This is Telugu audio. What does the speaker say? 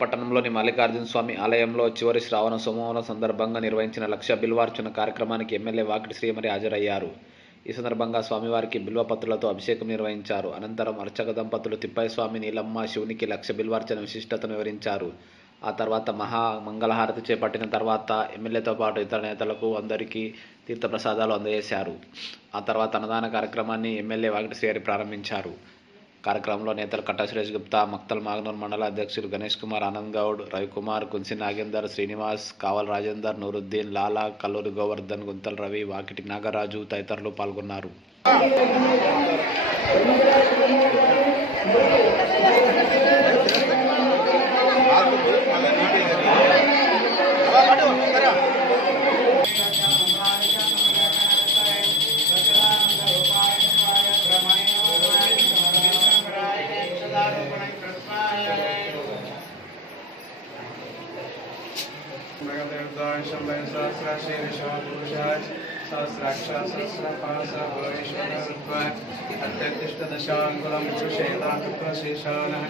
పట్టణంలోని మల్లికార్జున స్వామి ఆలయంలో చివరి శ్రావణ సోమవారం సందర్భంగా నిర్వహించిన లక్ష బిల్వార్చన కార్యక్రమానికి ఎమ్మెల్యే వాకిటి శ్రీమతి హాజరయ్యారు. ఈ సందర్భంగా స్వామివారికి బిల్వపత్రులతో అభిషేకం నిర్వహించారు. అనంతరం అర్చక దంపతులు తిప్పయ్య స్వామి, నీలమ్మ శివునికి లక్ష బిల్వార్చన విశిష్టతను వివరించారు. ఆ తర్వాత మహా మంగళహారతి చేపట్టిన తర్వాత ఎమ్మెల్యేతో పాటు ఇతర నేతలకు అందరికీ తీర్థప్రసాదాలు అందజేశారు. ఆ తర్వాత అన్నదాన కార్యక్రమాన్ని ఎమ్మెల్యే వాకిటి శ్రీహరి ప్రారంభించారు. కార్యక్రమంలో నేతలు కట్టా సురేష్ గుప్తా, మక్తల్ మాగనూర్ మండల అధ్యక్షులు గణేష్ కుమార్, ఆనంద్ గౌడ్, రవికుమార్, కుంసి నాగేందర్, శ్రీనివాస్, కావల్ రాజేందర్, నూరుద్దీన్, లాలా, కల్లూరి గోవర్ధన్, గుంతల్ రవి, వాకిటి నాగరాజు తదితరులు పాల్గొన్నారు. अत्यतिष्ठदशाङ्कुलं पुरुषेताशेषानः